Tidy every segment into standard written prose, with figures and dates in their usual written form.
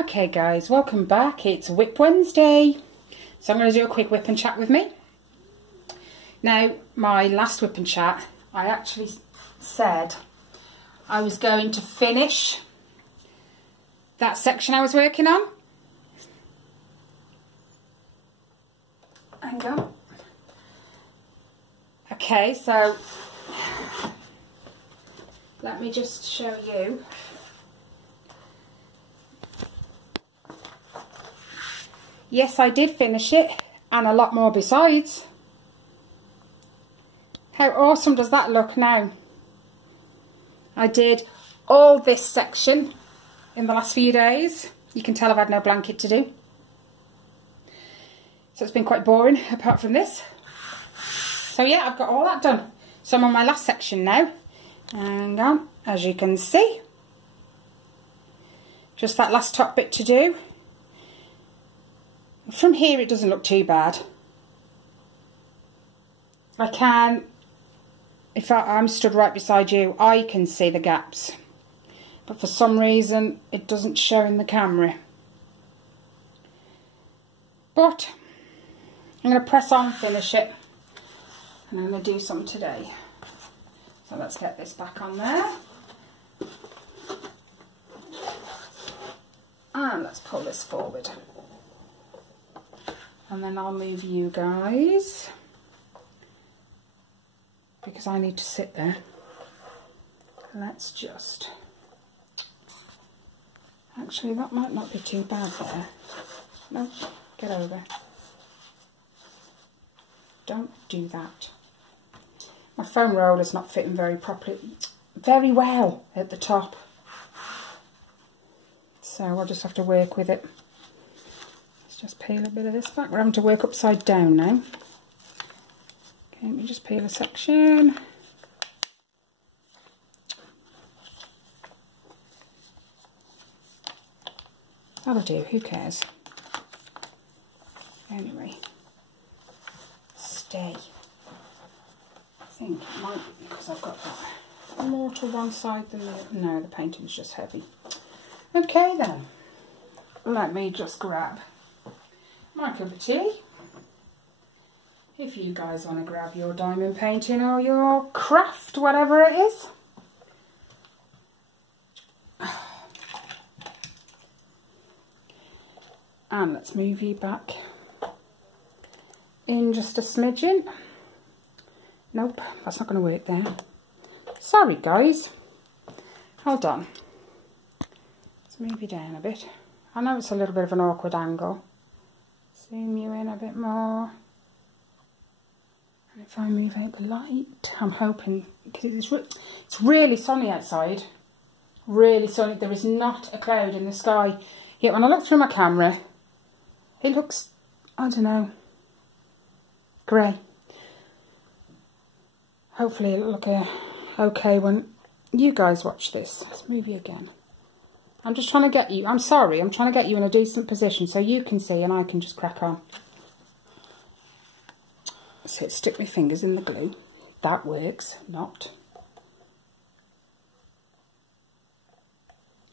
Okay guys, welcome back. It's WIP Wednesday. So I'm going to do a quick WIP and chat with me. Now, my last WIP and chat, I actually said I was going to finish that section I was working on. Hang on. Okay, so let me just show you. Yes, I did finish it, and a lot more besides. How awesome does that look now? I did all this section in the last few days. You can tell I've had no blanket to do. So it's been quite boring apart from this. So yeah, I've got all that done. So I'm on my last section now. Hang on, as you can see. Just that last top bit to do. From here it doesn't look too bad. I can, if I'm stood right beside you, I can see the gaps. But for some reason it doesn't show in the camera. But I'm going to press on, finish it, and I'm going to do some today. So let's get this back on there. And let's pull this forward. And then I'll move you guys, because I need to sit there. Let's just, actually that might not be too bad there. No, get over. Don't do that. My foam roll is not fitting very well at the top. So I'll just have to work with it. Just peel a bit of this back. We're having to work upside down now. Okay, let me just peel a section. That'll do, who cares? Anyway, stay. I think it might be because I've got that more to one side than the other. No, the painting's just heavy. Okay then, let me just grab my cup of tea. If you guys want to grab your diamond painting or your craft, whatever it is. And let's move you back in just a smidgen. Nope, that's not going to work there. Sorry guys. Hold on. Let's move you down a bit. I know it's a little bit of an awkward angle. Zoom you in a bit more. And if I move out the light, I'm hoping, because it's really sunny outside. Really sunny. There is not a cloud in the sky. Yet when I look through my camera, it looks, I don't know, grey. Hopefully it'll look okay when you guys watch this. Let's move you again. I'm just trying to get you, I'm sorry, I'm trying to get you in a decent position so you can see and I can just crack on. So stick my fingers in the glue. That works, not.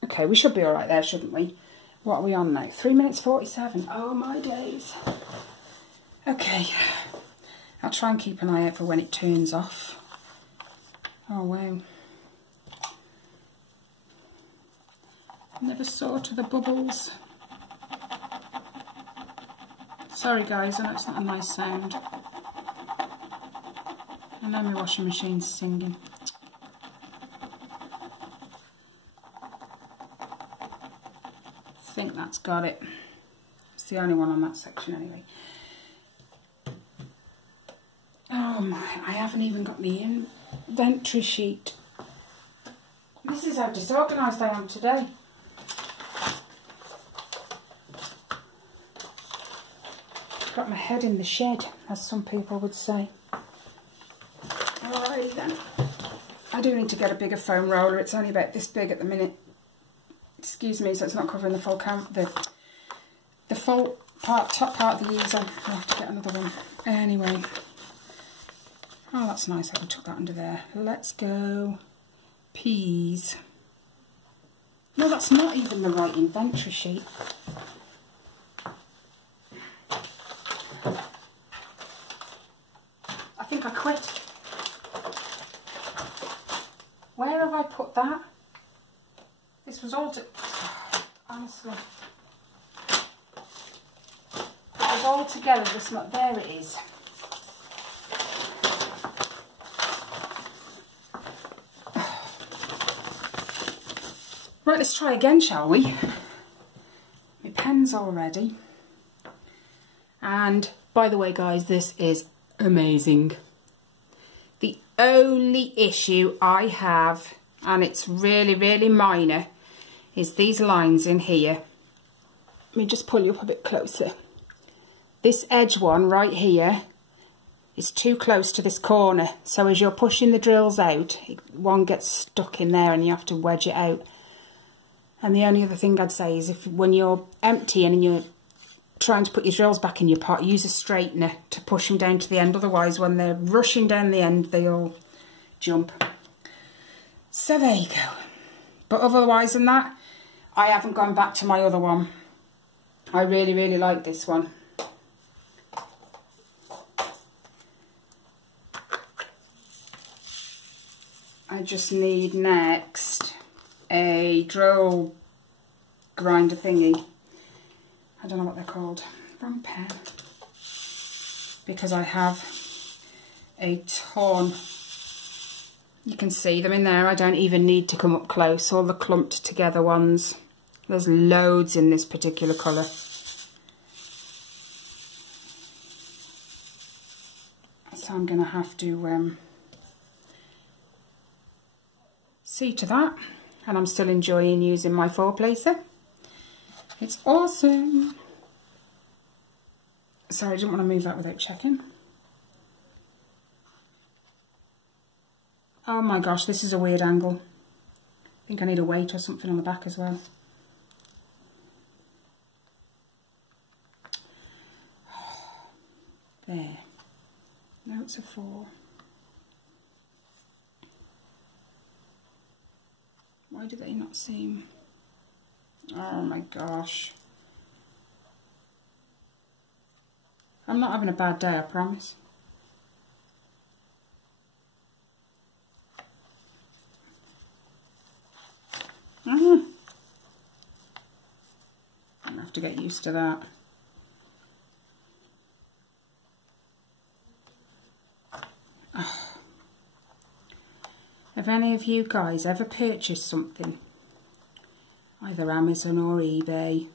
Okay, we should be alright there, shouldn't we? What are we on now? 3 minutes 47. Oh my days. Okay, I'll try and keep an eye out for when it turns off. Oh wow. Never saw to the bubbles. Sorry guys, I know it's not a nice sound. I know my washing machine's singing. I think that's got it. It's the only one on that section anyway. Oh my, I haven't even got the inventory sheet. This is how disorganised I am today. Got my head in the shed, as some people would say. Alrighty then. I do need to get a bigger foam roller. It's only about this big at the minute. Excuse me, so it's not covering the full the full part, top part of the user. I'll have to get another one. Anyway. Oh, that's nice. I can tuck that under there. Let's go peas. No, that's not even the right inventory sheet. I think I quit. Where have I put that? This was all to... Honestly. It was all together, just not... There it is. Right, let's try again, shall we? My pen's all ready. And, by the way, guys, this is amazing. The only issue I have, and it's really, really minor, is these lines in here. Let me just pull you up a bit closer. This edge one right here is too close to this corner. So as you're pushing the drills out, one gets stuck in there and you have to wedge it out. And the only other thing I'd say is if when you're emptying and you're trying to put your drills back in your pot, use a straightener to push them down to the end. Otherwise, when they're rushing down the end, they'll jump. So there you go. But otherwise than that, I haven't gone back to my other one. I really, really like this one. I just need next a drill grinder thingy. I don't know what they're called. Wrong pen. Because I have a ton. You can see them in there. I don't even need to come up close. All the clumped together ones. There's loads in this particular colour. So I'm going to have to see to that. And I'm still enjoying using my 4-placer. It's awesome. Sorry, I didn't want to move that without checking. Oh my gosh, this is a weird angle. I think I need a weight or something on the back as well. There. Now it's a 4. Why do they not seem... Oh my gosh. I'm not having a bad day, I promise. I'm gonna have to get used to that. Oh. Have any of you guys ever purchased something? Either Amazon or eBay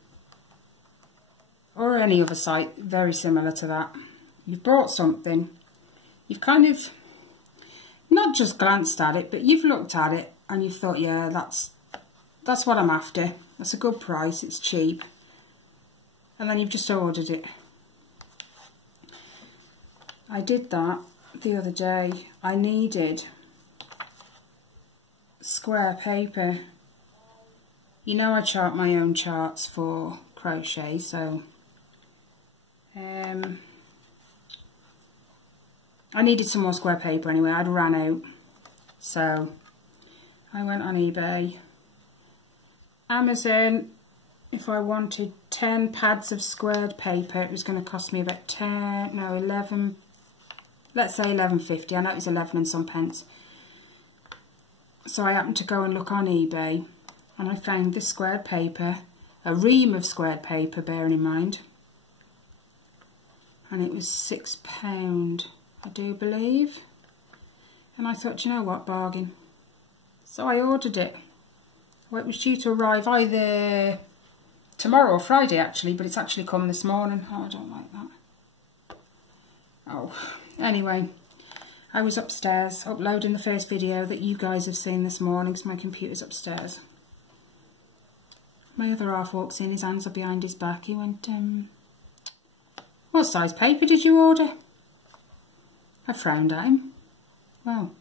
or any other site very similar to that. You've bought something, you've kind of not just glanced at it, but you've looked at it and you've thought, yeah, that's what I'm after. That's a good price, it's cheap. And then you've just ordered it. I did that the other day. I needed square paper. You know I chart my own charts for crochet, so I needed some more square paper anyway. I'd run out, so I went on eBay. Amazon, if I wanted 10 pads of squared paper, it was going to cost me about 11, let's say £11.50. I know it was 11 and some pence. So I happened to go and look on eBay. And I found this squared paper, a ream of squared paper, bearing in mind. And it was £6, I do believe. And I thought, you know what, bargain. So I ordered it. Well, it was due to arrive either tomorrow or Friday actually, but it's actually come this morning. Oh, I don't like that. Oh, anyway. I was upstairs uploading the first video that you guys have seen this morning because my computer's upstairs. My other half walks in, his hands are behind his back. He went, what size paper did you order? I frowned at him. Well,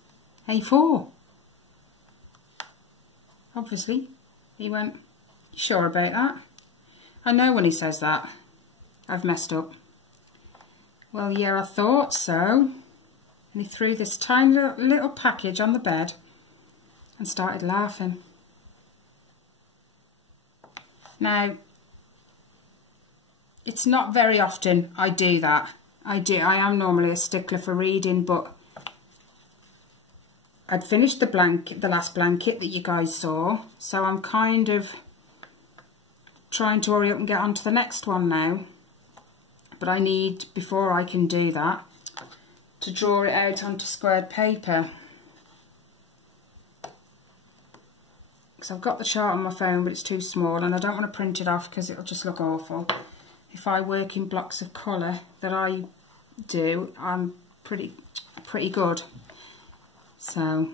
A4. Obviously. He went, you sure about that? I know when he says that, I've messed up. Well, yeah, I thought so. And he threw this tiny little package on the bed and started laughing. Now, it's not very often I do that. I am normally a stickler for reading, but I'd finished the last blanket that you guys saw, so I'm kind of trying to hurry up and get on to the next one now. But I need, before I can do that, to draw it out onto squared paper. Because I've got the chart on my phone, but it's too small, and I don't want to print it off because it'll just look awful. If I work in blocks of colour that I do, I'm pretty good. So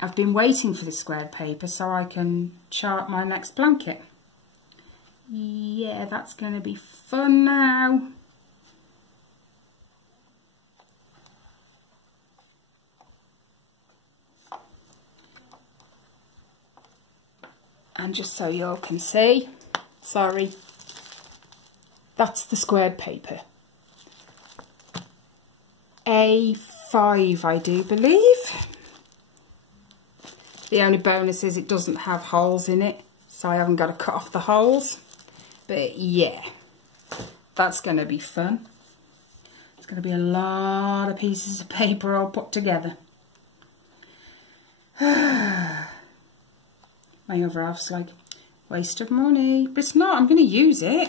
I've been waiting for this squared paper so I can chart my next blanket. Yeah, that's going to be fun now. And just so you all can see, sorry, that's the squared paper. A5, I do believe. The only bonus is it doesn't have holes in it, so I haven't got to cut off the holes. But yeah, that's going to be fun. It's going to be a lot of pieces of paper all put together. My other half's like, waste of money. But it's not, I'm going to use it.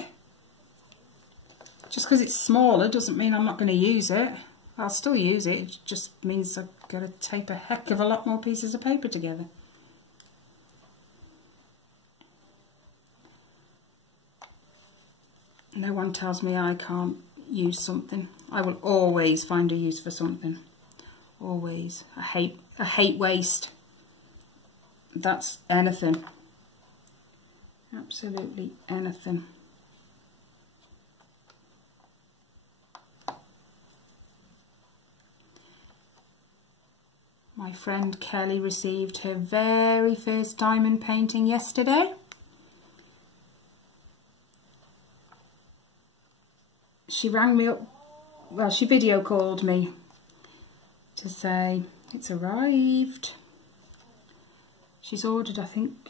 Just because it's smaller doesn't mean I'm not going to use it. I'll still use it. It just means I've got to tape a heck of a lot more pieces of paper together. No one tells me I can't use something. I will always find a use for something. Always. I hate waste. That's anything. Absolutely anything. My friend Kelly received her very first diamond painting yesterday. She rang me up, well, she video called me to say it's arrived. She's ordered, I think,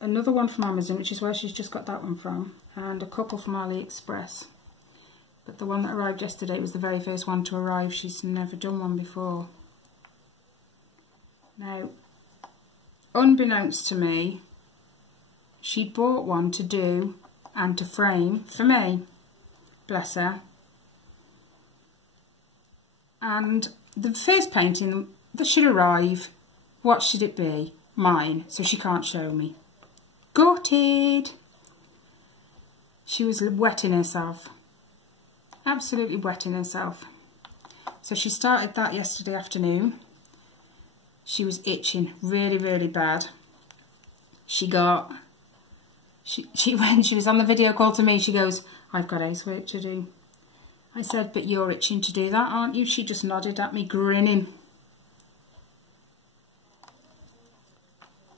another one from Amazon, which is where she's just got that one from, and a couple from AliExpress. But the one that arrived yesterday was the very first one to arrive. She's never done one before. Now, unbeknownst to me, she'd bought one to do and to frame for me. Bless her. And the first painting that should arrive, what should it be? Mine, so she can't show me. Gutted! She was wetting herself. Absolutely wetting herself. So she started that yesterday afternoon. She was itching really, really bad. When she was on the video call to me, she goes, I've got housework to do. I said, but you're itching to do that, aren't you? She just nodded at me, grinning.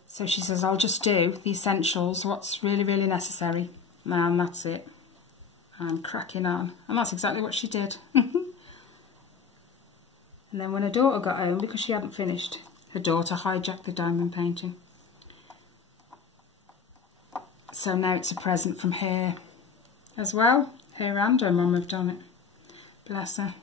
So she says, I'll just do the essentials, what's really, really necessary. And that's it. I'm cracking on. And that's exactly what she did. And then when her daughter got home, because she hadn't finished, her daughter hijacked the diamond painting. So now it's a present from her as well. Her and her mum have done it. Bless her.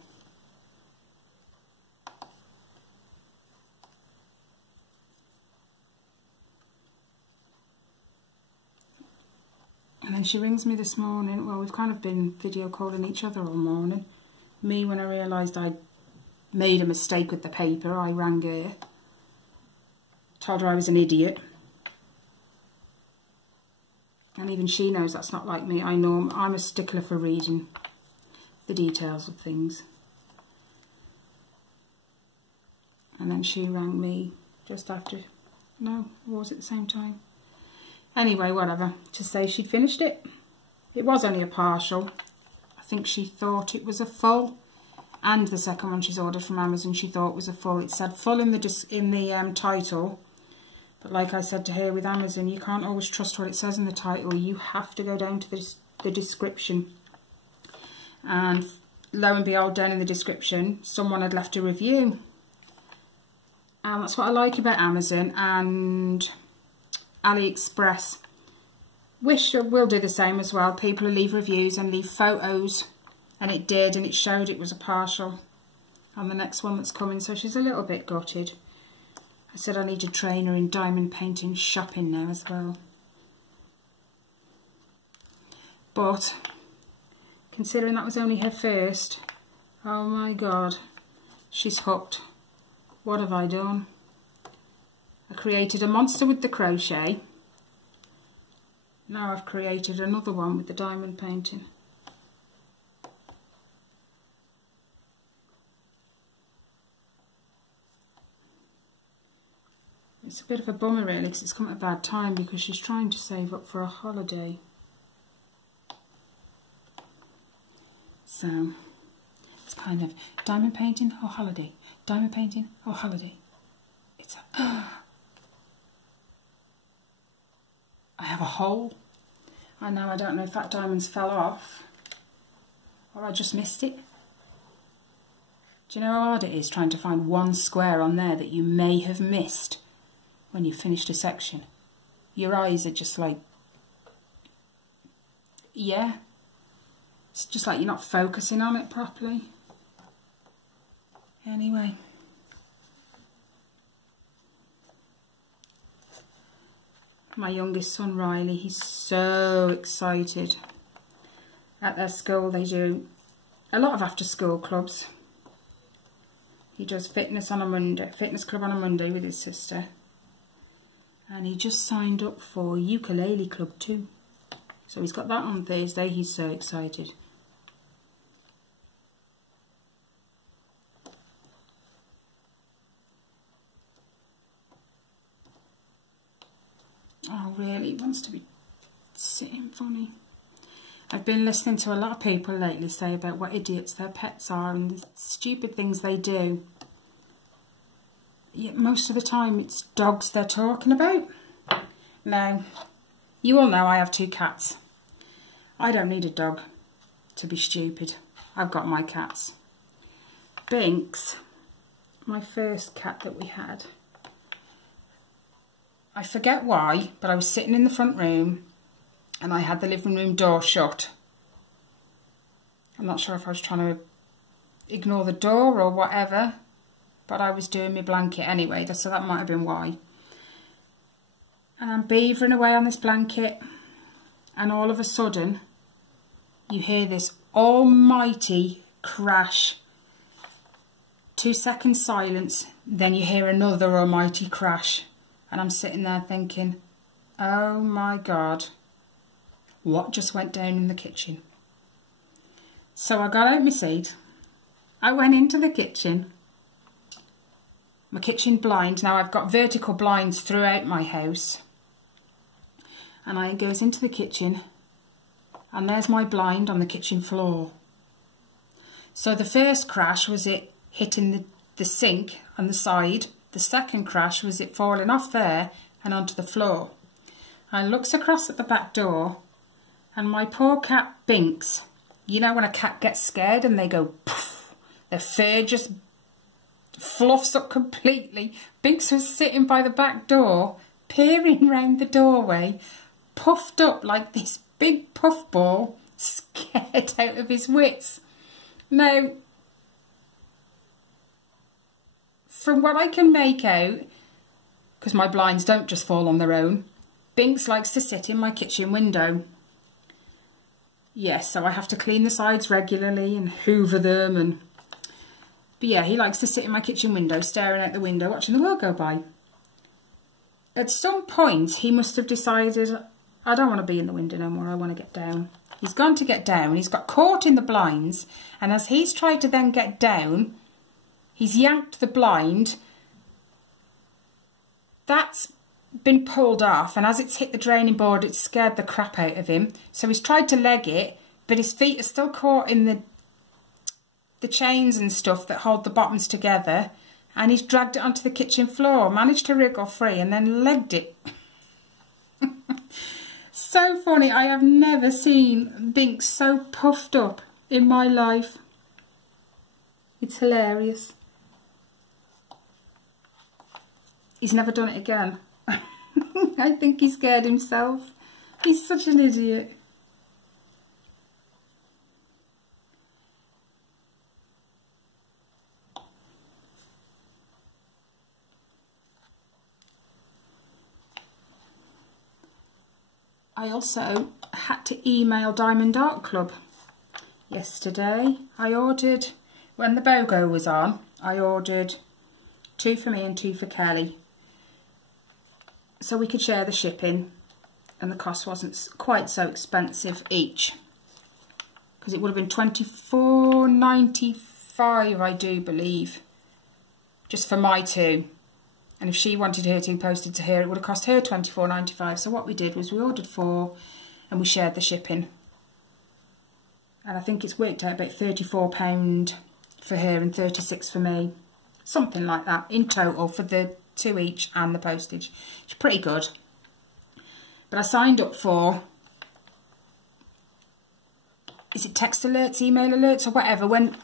And then she rings me this morning. Well, we've kind of been video calling each other all morning. Me, when I realised I'd made a mistake with the paper, I rang her. Told her I was an idiot. And even she knows that's not like me. I know I'm a stickler for reading the details of things. And then she rang me just after, no, or was it the same time? Anyway, whatever, to say she'd finished it. It was only a partial. I think she thought it was a full. And the second one she's ordered from Amazon, she thought was a full. It said full in the title. But like I said to her with Amazon, you can't always trust what it says in the title. You have to go down to the description. And lo and behold, down in the description, someone had left a review. And that's what I like about Amazon and AliExpress. Wish will do the same as well. People who leave reviews and leave photos, and it did, and it showed it was a partial on the next one that's coming, so she's a little bit gutted. I said I need to train her in diamond painting shopping now as well. But considering that was only her first, oh my god, she's hooked. What have I done? I created a monster with the crochet. Now I've created another one with the diamond painting. It's a bit of a bummer really, because it's come at a bad time, because she's trying to save up for a holiday. So it's kind of diamond painting or holiday, diamond painting or holiday. It's a I have a hole. I know, I don't know if that diamond's fell off or I just missed it. Do you know how hard it is trying to find one square on there that you may have missed when you finished a section? Your eyes are just like, yeah, it's just like you're not focusing on it properly. Anyway. My youngest son Riley, he's so excited. At their school they do a lot of after school clubs. He does fitness club on a Monday with his sister. And he just signed up for ukulele club too. So he's got that on Thursday, he's so excited. Oh really, he wants to be sitting funny. I've been listening to a lot of people lately say about what idiots their pets are and the stupid things they do. Yet most of the time it's dogs they're talking about. Now, you all know I have 2 cats. I don't need a dog to be stupid. I've got my cats. Binks, my first cat that we had, I forget why, but I was sitting in the front room and I had the living room door shut. I'm not sure if I was trying to ignore the door or whatever, but I was doing my blanket anyway, so that might have been why. And I'm beavering away on this blanket, and all of a sudden you hear this almighty crash. 2 seconds silence, then you hear another almighty crash. And I'm sitting there thinking, oh my god, what just went down in the kitchen? So I got out my seat, I went into the kitchen, my kitchen blind, now I've got vertical blinds throughout my house, and I goes into the kitchen and there's my blind on the kitchen floor. So the first crash was it hitting the sink on the side. The second crash was it falling off there and onto the floor. I looks across at the back door and my poor cat Binks, you know when a cat gets scared and they go poof, their fur just fluffs up completely. Binks was sitting by the back door, peering round the doorway, puffed up like this big puffball, scared out of his wits. Now, from what I can make out, because my blinds don't just fall on their own, Binks likes to sit in my kitchen window. Yes, so I have to clean the sides regularly and hoover them. But yeah, he likes to sit in my kitchen window, staring out the window, watching the world go by. At some point, he must have decided, I don't want to be in the window no more, I want to get down. He's gone to get down, he's got caught in the blinds, and as he's tried to then get down, he's yanked the blind, that's been pulled off, and as it's hit the draining board, it's scared the crap out of him. So he's tried to leg it, but his feet are still caught in the chains and stuff that hold the bottoms together, and he's dragged it onto the kitchen floor, managed to wriggle free, and then legged it. So funny, I have never seen Binks so puffed up in my life. It's hilarious. He's never done it again. I think he scared himself. He's such an idiot. I also had to email Diamond Art Club yesterday. I ordered, when the BOGO was on, I ordered 2 for me and 2 for Kelly, so we could share the shipping and the cost wasn't quite so expensive each, because it would have been $24.95, I do believe, just for my 2. And if she wanted her 2 posted to her, it would have cost her $24.95. So what we did was we ordered 4 and we shared the shipping. And I think it's worked out about £34 for her and £36 for me. Something like that in total for the 2 each and the postage. It's pretty good. But I signed up for, is it text alerts, email alerts or whatever, when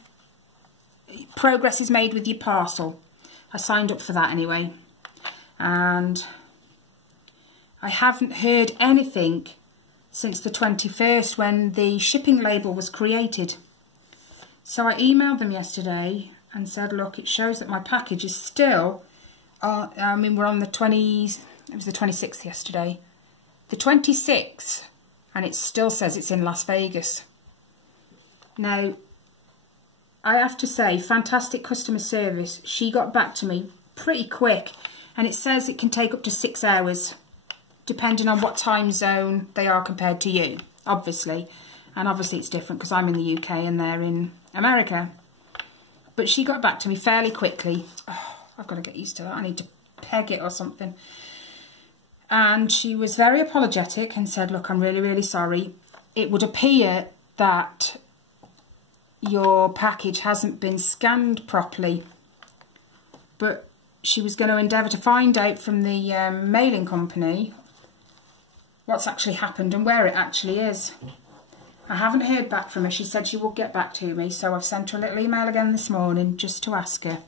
progress is made with your parcel. I signed up for that anyway. And I haven't heard anything since the 21st when the shipping label was created. So I emailed them yesterday and said, look, it shows that my package is still, I mean, we're on the 20s, it was the 26th yesterday, the 26th, and it still says it's in Las Vegas. Now, I have to say, fantastic customer service. She got back to me pretty quick, and it says it can take up to 6 hours, depending on what time zone they are compared to you, obviously. And obviously it's different because I'm in the UK and they're in America. But she got back to me fairly quickly. Oh, I've got to get used to that. I need to peg it or something. And she was very apologetic and said, look, I'm really, really sorry. It would appear that your package hasn't been scanned properly, but she was going to endeavour to find out from the mailing company what's actually happened and where it actually is. I haven't heard back from her. She said she would get back to me, so I've sent her a little email again this morning just to ask her,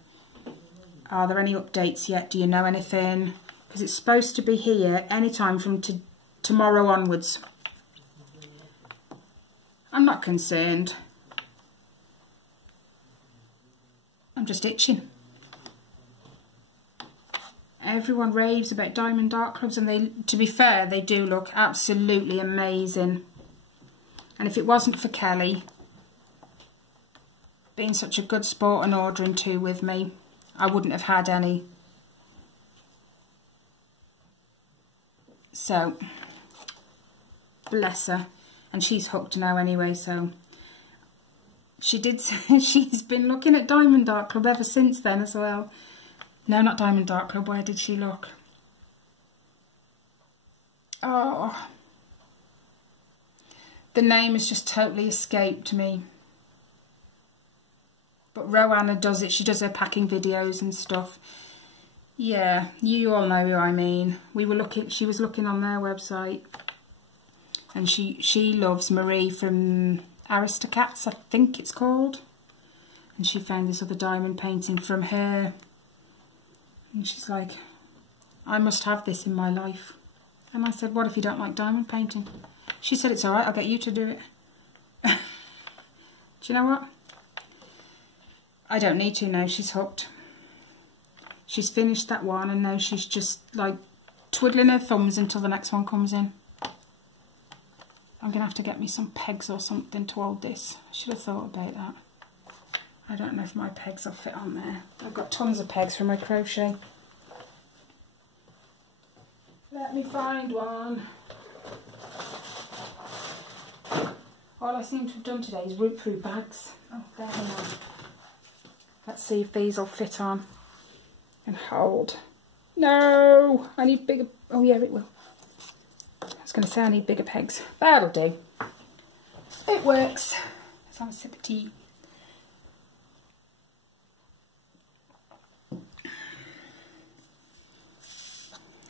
are there any updates yet? Do you know anything? Because it's supposed to be here anytime from tomorrow onwards. I'm not concerned. I'm just itching. Everyone raves about Diamond Art Clubs, and they, to be fair, they do look absolutely amazing. And if it wasn't for Kelly being such a good sport and ordering 2 with me, I wouldn't have had any. So, bless her. And she's hooked now anyway, so she did say she's been looking at Diamond Art Club ever since then as well. No, not Diamond Art Club. Where did she look? Oh, the name has just totally escaped me. But Roanna does it. She does her packing videos and stuff. Yeah, you all know who I mean. We were looking. She was looking on their website, and she loves Marie from Aristocats, I think it's called. And she found this other diamond painting from her. And she's like, I must have this in my life. And I said, what if you don't like diamond painting? She said, it's alright, I'll get you to do it. Do you know what? I don't need to now, she's hooked. She's finished that one and now she's just like twiddling her thumbs until the next one comes in. I'm going to have to get me some pegs or something to hold this. I should have thought about that. I don't know if my pegs will fit on there. I've got tons of pegs for my crochet. Let me find one. All I seem to have done today is root through bags. Oh, there they are. Let's see if these will fit on and hold. No! I need bigger... Oh yeah, it will. I was going to say I need bigger pegs. That'll do. It works. Let's have a sip of tea.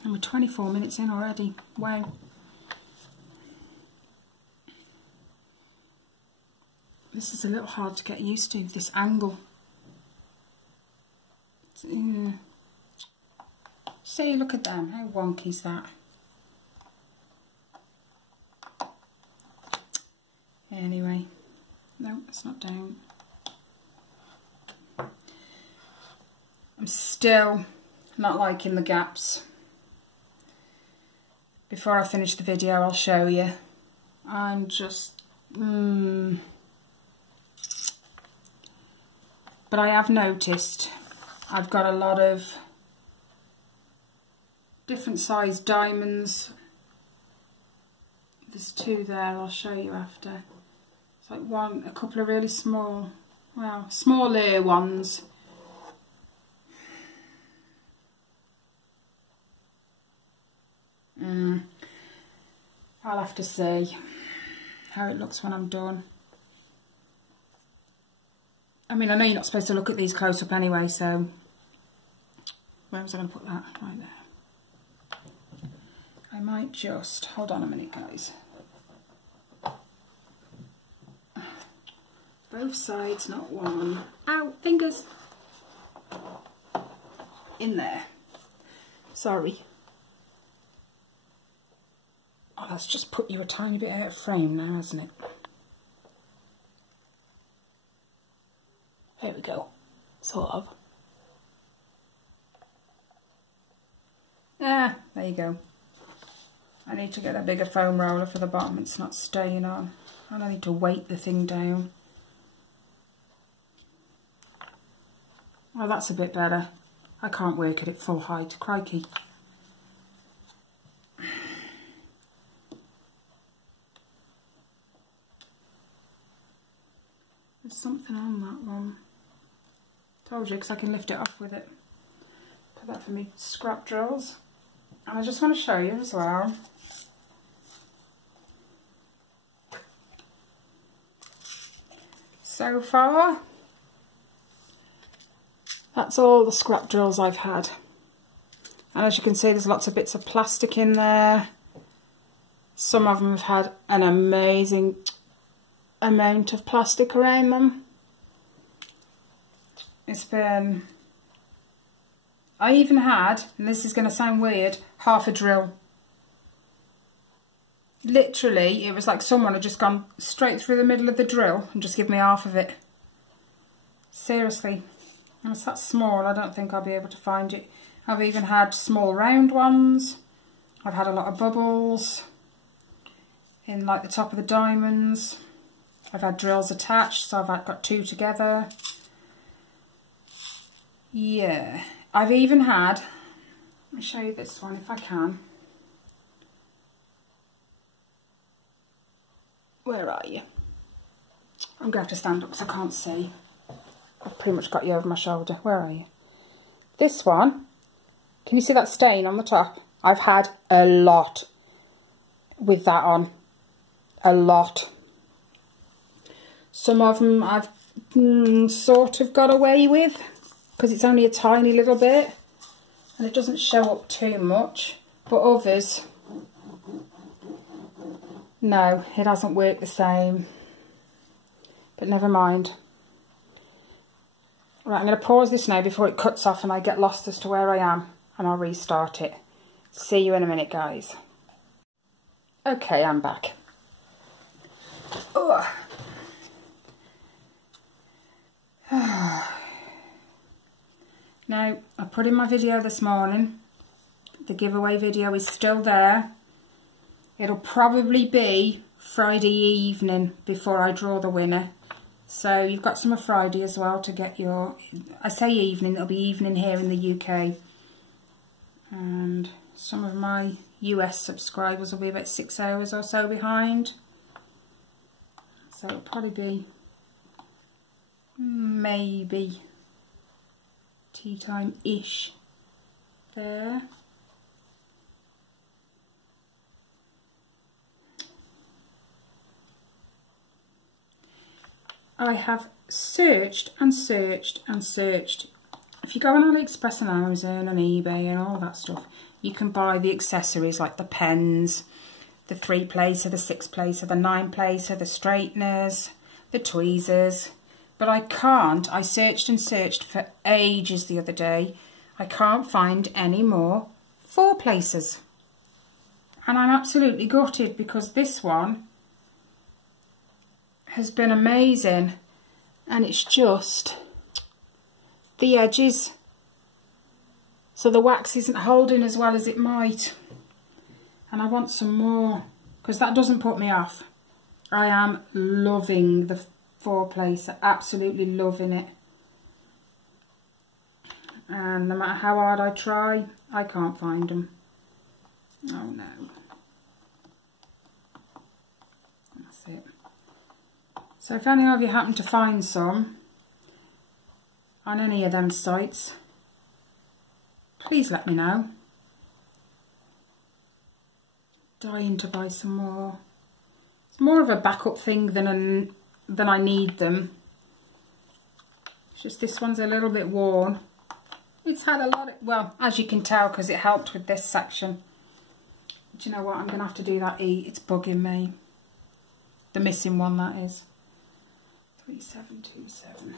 And we're 24 minutes in already. Wow. This is a little hard to get used to, this angle. See, look at them. How wonky is that? Anyway, no, it's not down. I'm still not liking the gaps. Before I finish the video, I'll show you. I'm just... But I have noticed I've got a lot of different size diamonds. There's two there, I'll show you after. It's like a couple of really small, well, smaller ones. I'll have to see how it looks when I'm done. I mean, I know you're not supposed to look at these close up anyway, so where was I going to put that? Right there. I might just, hold on a minute guys. Both sides, not one. Ow, fingers. In there. Sorry. Oh, that's just put you a tiny bit out of frame now, hasn't it? There we go. Sort of. Ah, there you go. I need to get a bigger foam roller for the bottom. It's not staying on. I need to weight the thing down. Oh, that's a bit better. I can't work at it full height. Crikey. There's something on that one. Told you, because I can lift it off with it. Put that for me scrap drills. And I just want to show you as well. So far, that's all the scrap drills I've had. And as you can see, there's lots of bits of plastic in there. Some of them have had an amazing amount of plastic around them. It's been... I even had, and this is going to sound weird, half a drill. Literally, it was like someone had just gone straight through the middle of the drill and just given me half of it. Seriously. And it's that small, I don't think I'll be able to find it. I've even had small round ones. I've had a lot of bubbles in like the top of the diamonds. I've had drills attached, so I've got two together. Yeah. I've even had, let me show you this one if I can. Where are you? I'm going to have to stand up because I can't see. I've pretty much got you over my shoulder. Where are you? This one, can you see that stain on the top? I've had a lot with that on. A lot. Some of them I've sort of got away with because it's only a tiny little bit and it doesn't show up too much. But others, no, it hasn't worked the same. But never mind. Right, I'm going to pause this now before it cuts off and I get lost as to where I am, and I'll restart it. See you in a minute, guys. Okay, I'm back. Ugh. Now, I put in my video this morning. The giveaway video is still there. It'll probably be Friday evening before I draw the winner. So you've got some of Friday as well to get your... I say evening, it'll be evening here in the UK. And some of my US subscribers will be about 6 hours or so behind. So it'll probably be maybe tea time-ish there. I have searched and searched and searched. If you go on AliExpress and Amazon and eBay and all that stuff, you can buy the accessories like the pens, the 3-placer, the 6-placer, the 9-placer, the straighteners, the tweezers. But I can't. I searched and searched for ages the other day. I can't find any more 4-placers. And I'm absolutely gutted because this one has been amazing, and it's just the edges, so the wax isn't holding as well as it might, and I want some more because that doesn't put me off. I am loving the 4 placer, absolutely loving it, and no matter how hard I try, I can't find them. Oh no. That's it. So if any of you happen to find some on any of them sites, please let me know. Dying to buy some more. It's more of a backup thing than I need them. It's just this one's a little bit worn. It's had a lot of, well, as you can tell, because it helped with this section. Do you know what? I'm going to have to do that E. It's bugging me. The missing one, that is. 3727.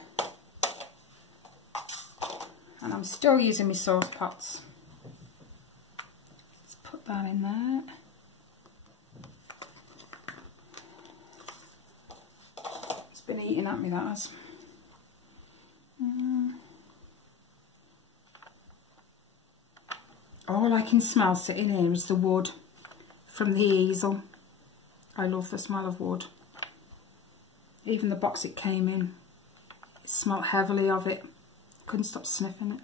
And I'm still using my sauce pots. Let's put that in there. It's been eating at me, that has. All I can smell sitting here is the wood from the easel. I love the smell of wood. Even the box it came in, it smelled heavily of it. Couldn't stop sniffing it.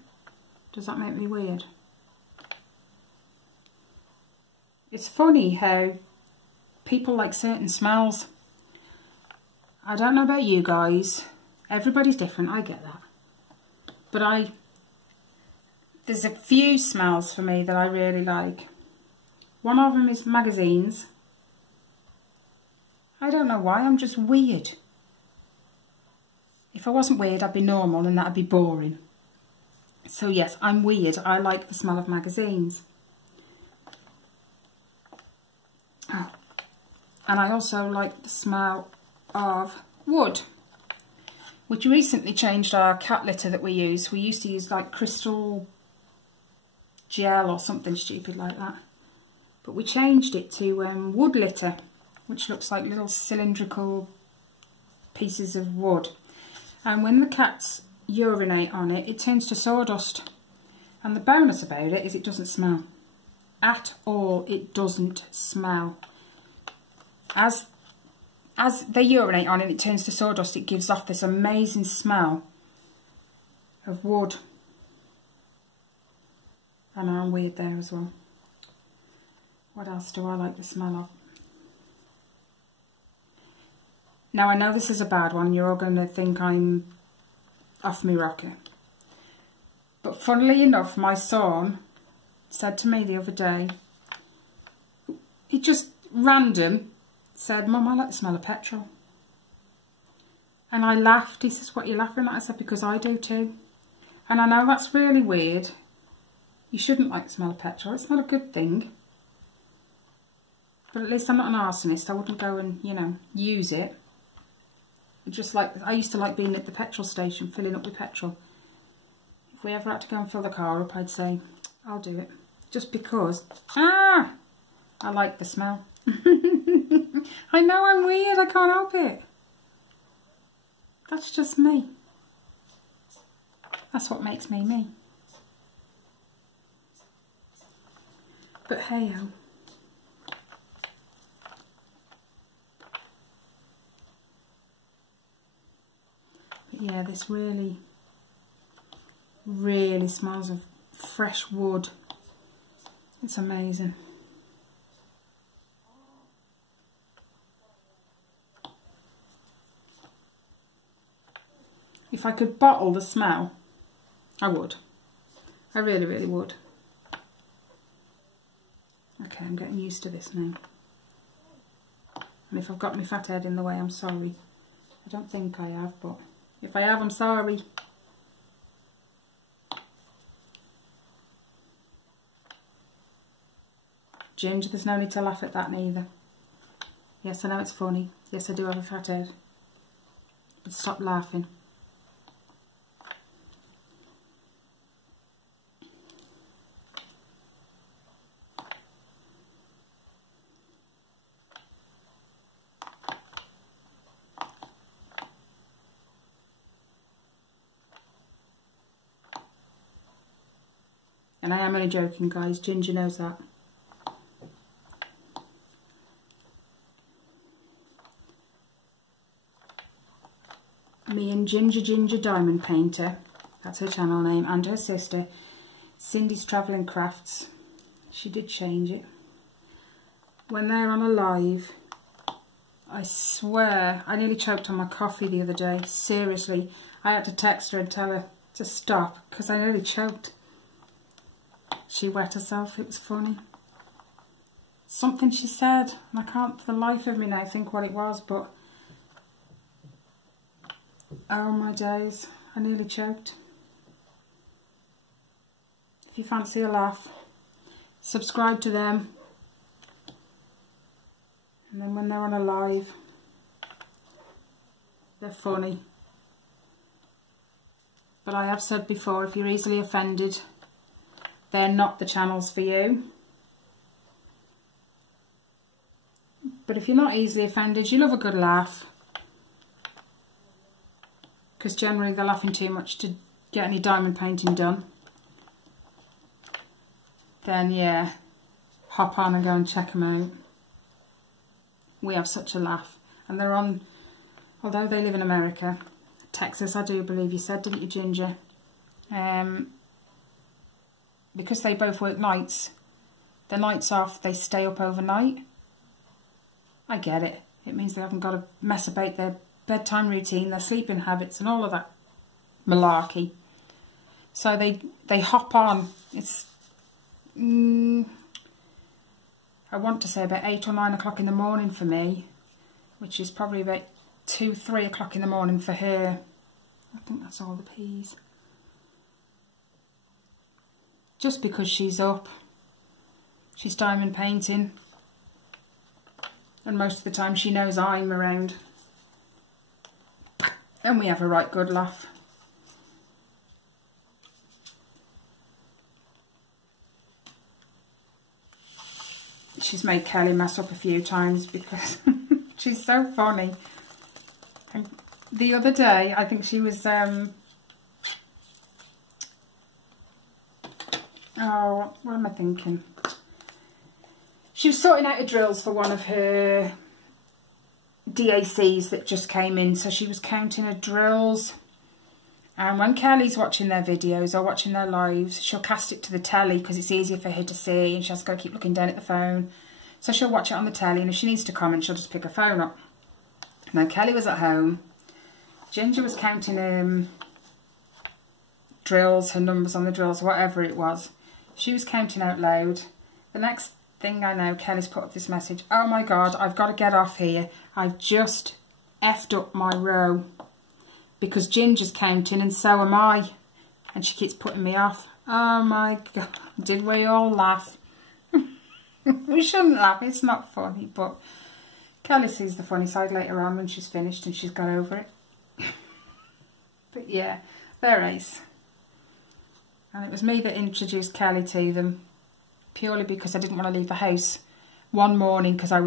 Does that make me weird? It's funny how people like certain smells. I don't know about you guys. Everybody's different, I get that. But there's a few smells for me that I really like. One of them is magazines. I don't know why, I'm just weird. If I wasn't weird, I'd be normal and that'd be boring. So yes, I'm weird. I like the smell of magazines. Oh. And I also like the smell of wood. Which recently changed our cat litter that we use. We used to use like crystal gel or something stupid like that. But we changed it to wood litter, which looks like little cylindrical pieces of wood. And when the cats urinate on it, it turns to sawdust. And the bonus about it is it doesn't smell. At all, it doesn't smell. As they urinate on it, it turns to sawdust. It gives off this amazing smell of wood. I know I'm weird there as well. What else do I like the smell of? Now I know this is a bad one. You're all going to think I'm off my rocker. But funnily enough, my son said to me the other day, he just random said, "Mum, I like the smell of petrol." And I laughed. He says, "What are you laughing at?" I said, "Because I do too." And I know that's really weird. You shouldn't like the smell of petrol. It's not a good thing. But at least I'm not an arsonist. I wouldn't go and, you know, use it. Just like, I used to like being at the petrol station, filling up with petrol. If we ever had to go and fill the car up, I'd say, I'll do it. Just because, I like the smell. I know I'm weird, I can't help it. That's just me. That's what makes me me. But hey-ho. Yeah, this really, really smells of fresh wood. It's amazing. If I could bottle the smell, I would. I really, really would. Okay, I'm getting used to this now. And if I've got my fat head in the way, I'm sorry. I don't think I have, but if I have, I'm sorry. Ginger, there's no need to laugh at that neither. Yes, I know it's funny. Yes, I do have a fat head. But stop laughing. And I am only joking, guys. Ginger knows that. Me and Ginger Diamond Painter, that's her channel name, and her sister, Cindye's Travelling Crafts. She did change it. When they're on a live, I swear, I nearly choked on my coffee the other day. Seriously, I had to text her and tell her to stop because I nearly choked. She wet herself, it was funny. Something she said, and I can't for the life of me now think what it was, but oh my days, I nearly choked. If you fancy a laugh, subscribe to them. And then when they're on a live, they're funny. But I have said before, if you're easily offended, they're not the channels for you. But if you're not easily offended, you love a good laugh. Because generally they're laughing too much to get any diamond painting done. Then yeah, hop on and go and check them out. We have such a laugh. And they're on, although they live in America, Texas I do believe you said, didn't you, Ginger? Because they both work nights, the nights off they stay up overnight. I get it. It means they haven't got to mess about their bedtime routine, their sleeping habits and all of that malarkey. So they hop on. It's I want to say about 8 or 9 o'clock in the morning for me, which is probably about 2, 3 o'clock in the morning for her. I think that's all the peas. Just because she's up, she's diamond painting, and most of the time she knows I'm around, and we have a right good laugh. She's made Kelly mess up a few times because she's so funny. And the other day, I think she was, oh, what am I thinking? She was sorting out her drills for one of her DACs that just came in, so she was counting her drills. And when Kelly's watching their videos or watching their lives, she'll cast it to the telly because it's easier for her to see, and she has to go keep looking down at the phone. So she'll watch it on the telly, and if she needs to comment, she'll just pick her phone up. Now Kelly was at home. Ginger was counting drills, her numbers on the drills, whatever it was. She was counting out loud. The next thing I know, Kelly's put up this message. Oh my God, I've got to get off here. I've just effed up my row. Because Ginger's counting and so am I. And she keeps putting me off. Oh my God, did we all laugh? We shouldn't laugh, it's not funny, but Kelly sees the funny side later on when she's finished and she's got over it. But yeah, they're ace. And it was me that introduced Kelly to them, purely because I didn't want to leave the house one morning because I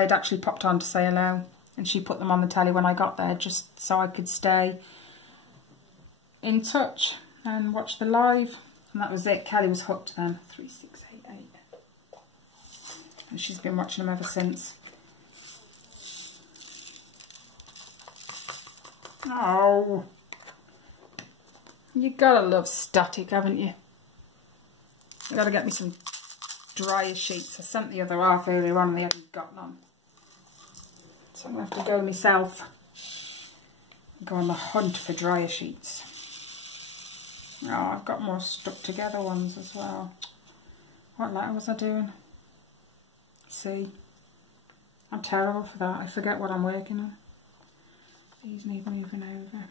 had actually popped on to say hello. And she put them on the telly when I got there just so I could stay in touch and watch the live. And that was it. Kelly was hooked then. 3, 6, 8, 8. And she's been watching them ever since. Oh. You gotta love static, haven't you? I gotta get me some dryer sheets. I sent the other half earlier on and they haven't got none. So I'm going to have to go myself and go on the hunt for dryer sheets. Oh, I've got more stuck together ones as well. What letter was I doing? C. I'm terrible for that. I forget what I'm working on. These need moving over.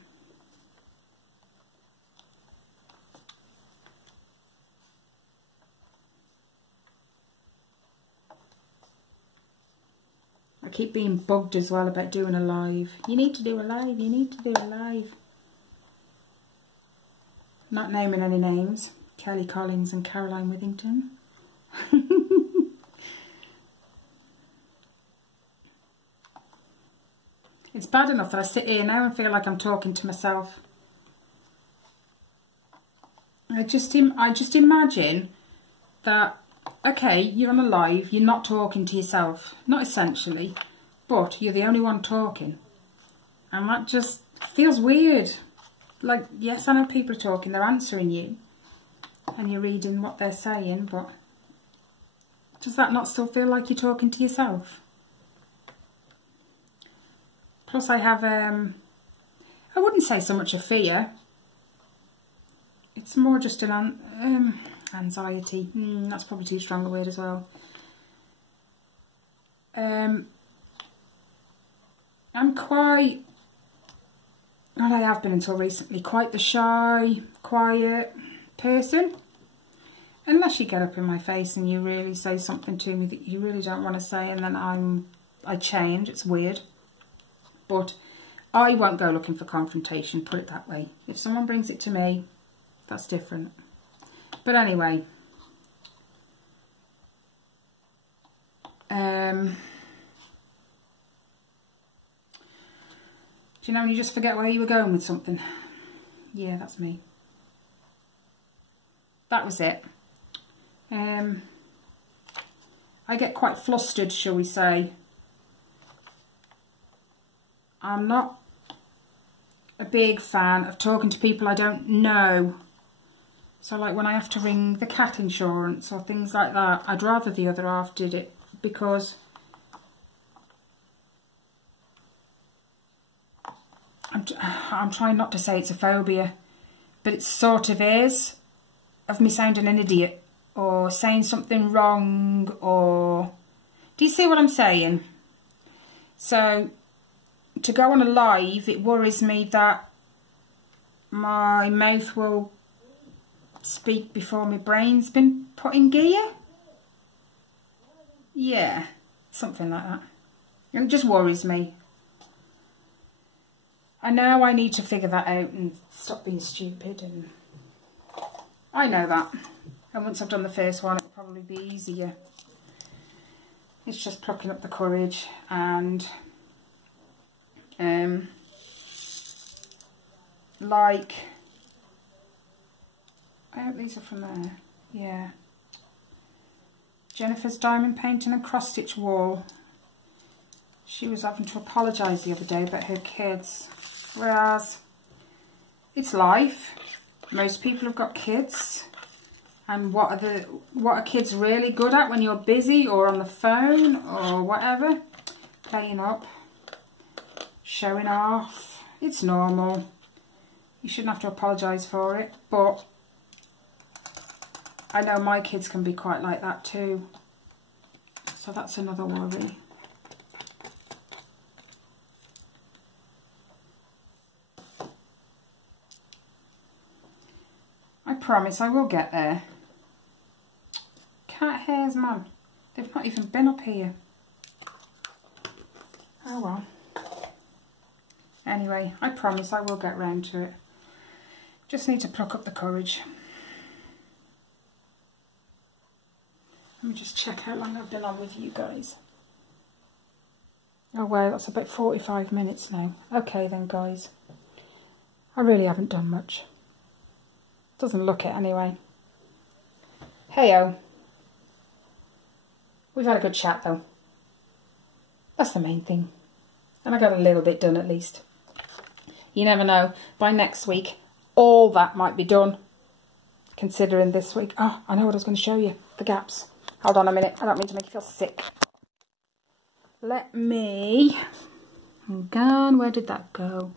I keep being bugged as well about doing a live. You need to do a live, you need to do a live. Not naming any names. Kelly Collins and Caroline Withington. It's bad enough that I sit here now and feel like I'm talking to myself. I just imagine that, okay, you're on a live, you're not talking to yourself, not essentially, but you're the only one talking. And that just feels weird. Like, yes, I know people are talking, they're answering you, and you're reading what they're saying, but does that not still feel like you're talking to yourself? Plus I have, I wouldn't say so much a fear. It's more just an anxiety. That's probably too strong a word as well. I'm quite, well, I have been until recently, quite the shy, quiet person. Unless you get up in my face and you really say something to me that you really don't want to say, and then I change. It's weird. But I won't go looking for confrontation, put it that way. If someone brings it to me, that's different. But anyway, do you know when you just forget where you were going with something? Yeah, that's me. That was it. I get quite flustered, shall we say. I'm not a big fan of talking to people I don't know. So like when I have to ring the cat insurance or things like that, I'd rather the other half did it, because I'm trying not to say it's a phobia, but it sort of is, of me sounding an idiot or saying something wrong, or do you see what I'm saying? So to go on a live, it worries me that my mouth will speak before my brain's been put in gear. Yeah, something like that. And it just worries me. I know I need to figure that out and stop being stupid, and I know that. And once I've done the first one, it'll probably be easier. It's just plucking up the courage and like, I hope these are from there. Yeah. Jennifer's diamond painting and cross stitch wall. She was having to apologise the other day about her kids. Whereas it's life. Most people have got kids. And what are kids really good at when you're busy or on the phone or whatever? Playing up, showing off. It's normal. You shouldn't have to apologise for it, but I know my kids can be quite like that too. So that's another worry. I promise I will get there. Cat hairs, man. They've not even been up here. Oh well. Anyway, I promise I will get round to it. Just need to pluck up the courage. Let me just check how long I've been on with you guys. Oh wow, that's about 45 minutes now. Okay then guys. I really haven't done much. Doesn't look it anyway. Heyo. We've had a good chat though. That's the main thing. And I got a little bit done at least. You never know. By next week, all that might be done. Considering this week. Oh, I know what I was going to show you. The gaps. Hold on a minute. I don't mean to make you feel sick. Let me... Hang on. Where did that go?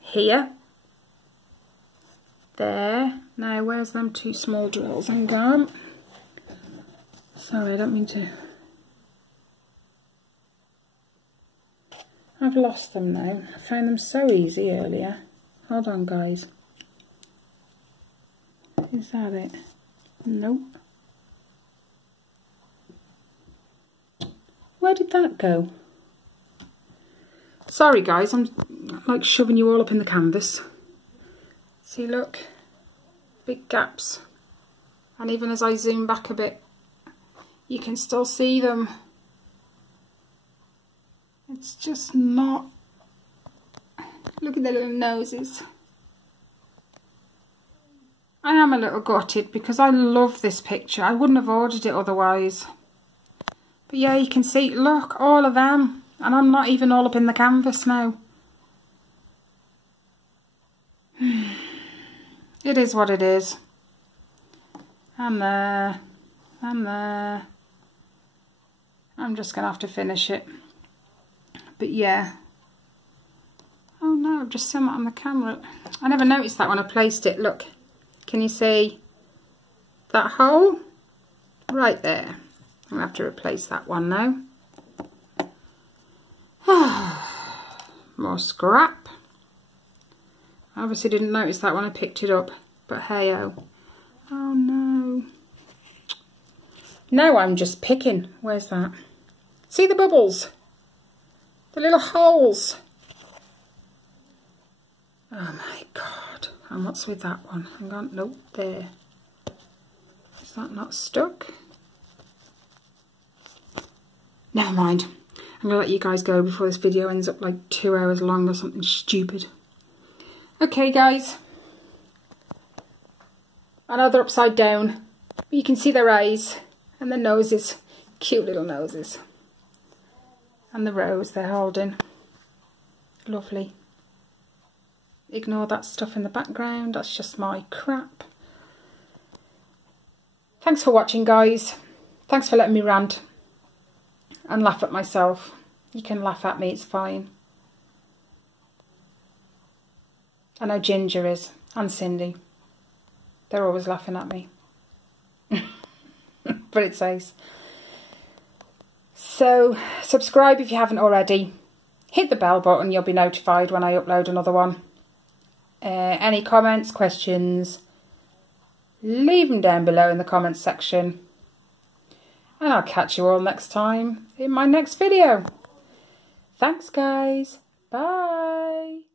Here. There. Now, where's them two small drills? Hang on. Sorry, I don't mean to... I've lost them now. I found them so easy earlier. Hold on, guys. Is that it? Nope. Where did that go? Sorry, guys. I'm like shoving you all up in the canvas. See, look. Big gaps. And even as I zoom back a bit, you can still see them. It's just not... Look at the little noses. I am a little gutted because I love this picture. I wouldn't have ordered it otherwise. But yeah, you can see, look, all of them. And I'm not even all up in the canvas now. It is what it is. And there. And there. I'm just going to have to finish it. But yeah. Oh no, I've just seen that on the camera. I never noticed that when I placed it. Look. Can you see that hole? Right there. I'm going to have to replace that one now. More scrap. I obviously didn't notice that when I picked it up. But hey-oh. Oh no. Now I'm just picking. Where's that? See the bubbles? The little holes. Oh my God. And what's with that one? Hang on. Nope, there. Is that not stuck? Never mind. I'm going to let you guys go before this video ends up like 2 hours long or something stupid. Okay, guys. I know they're upside down. But you can see their eyes and their noses. Cute little noses. And the rose they're holding. Lovely. Ignore that stuff in the background. That's just my crap. Thanks for watching, guys. Thanks for letting me rant and laugh at myself. You can laugh at me, it's fine. I know Ginger is, and Cindye. They're always laughing at me. But it's ace. So, subscribe if you haven't already. Hit the bell button, you'll be notified when I upload another one. Any comments, questions, leave them down below in the comments section. And I'll catch you all next time in my next video. Thanks, guys. Bye.